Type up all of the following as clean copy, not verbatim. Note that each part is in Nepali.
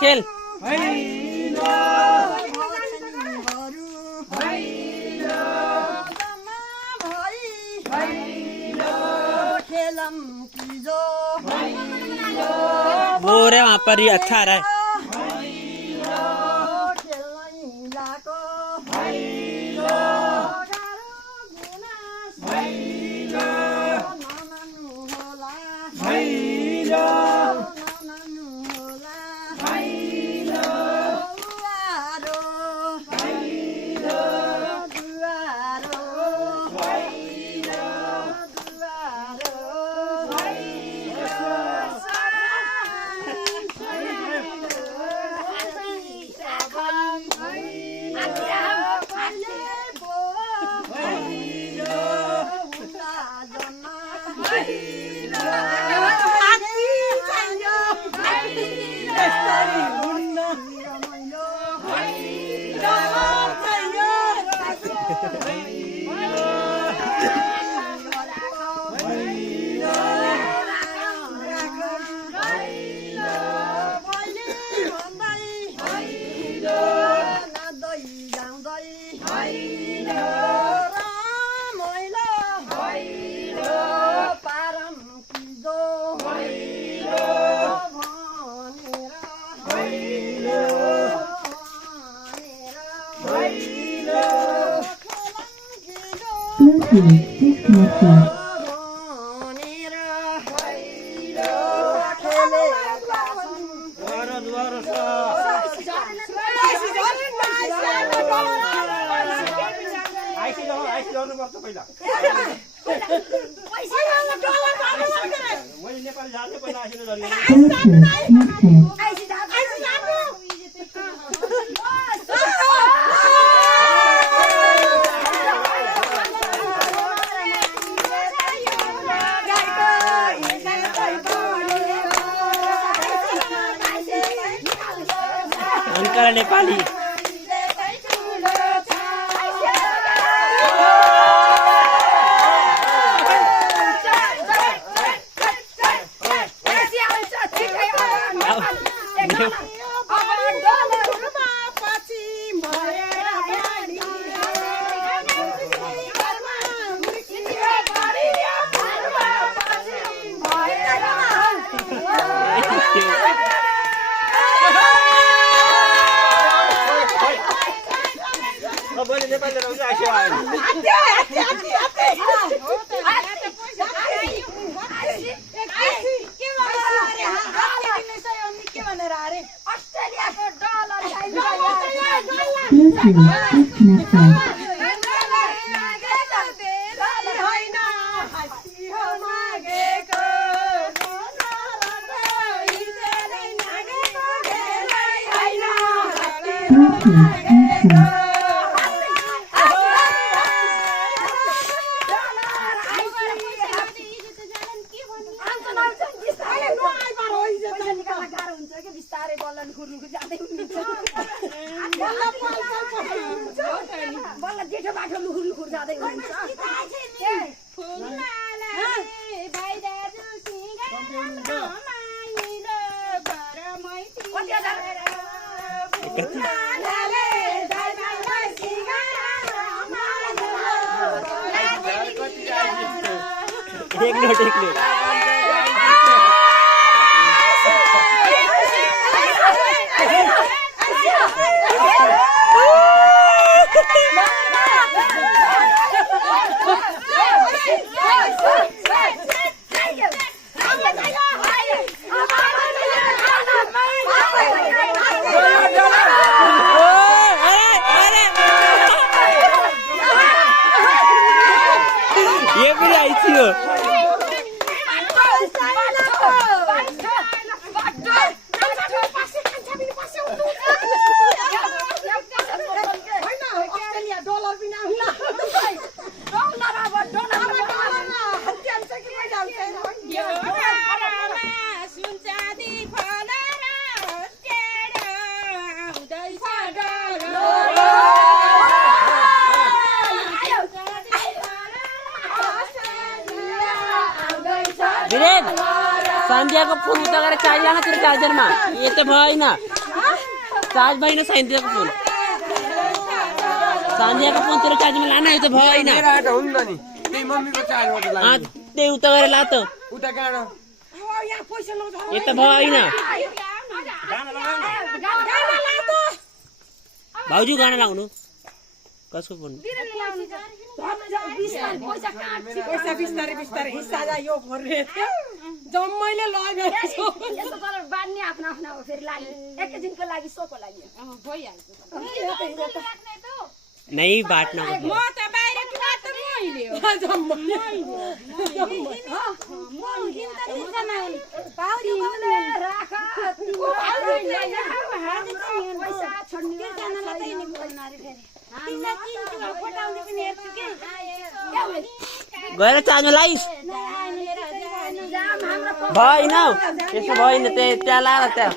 खेल वो रहे वहाँ पर ही अच्छा रहा है। अंकल नेपाली पनि आइथियो वीरेन संध्याको फुल उता गरेर चार्ज लान तेरो चार्जरमा यो त भएन चार्ज भएन संध्याको फुल संध्याको फोन तेरो चार्जमा लान यो त भएन मेरा आटा हुन्छ नि त्यही मम्मीको चार्जबाट लानु त्यही उता गरेर ला त उता कहाँ र यहाँ पैसा लगाउँछ यो त भएन भाउजू गाना लाउनु कसको फोन पैसा बिस्तारै बिस्तारै हिस्सा जा यो भर्रे थियो जम्मैले लगेर यसो गरेर बान्ने आफ्नो आफ्नो फेरि लागि एकैदिनको लागि सोको लागि भइहाल्छ नै बाट्न म त बाहिर किन त मैले हो जम्मै म हिम त निजना पाउरी तिमीले राख पैसा छोड्ने जनालाई त नि बोल्नारे फेरि तिमीले किन फटाउने पनि हेर्छु के गएर चार्जमा लाइस भएन त्यसो भएन त्यहाँ लाएर त्यहाँ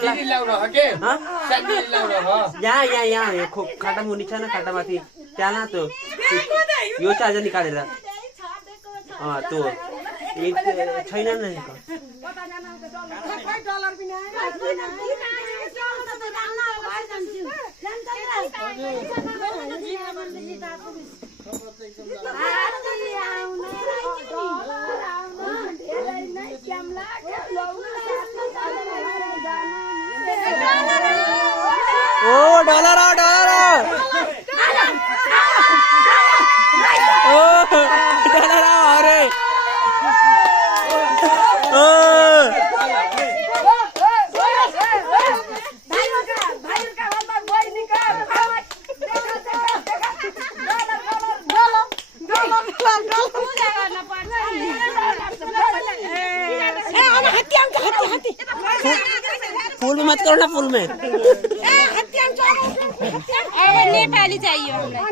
दिदी लाउन हो के साथी लाउन हो यहाँ खाटा मुनि छ न खाटा माथि त्यहाँ ला त यो चार्जर निकालेर त्यो छैन न डलर पनि ओ डलर अरे फूल में मत करो ना फूल में अब नेपाली चाहिए हमलाई।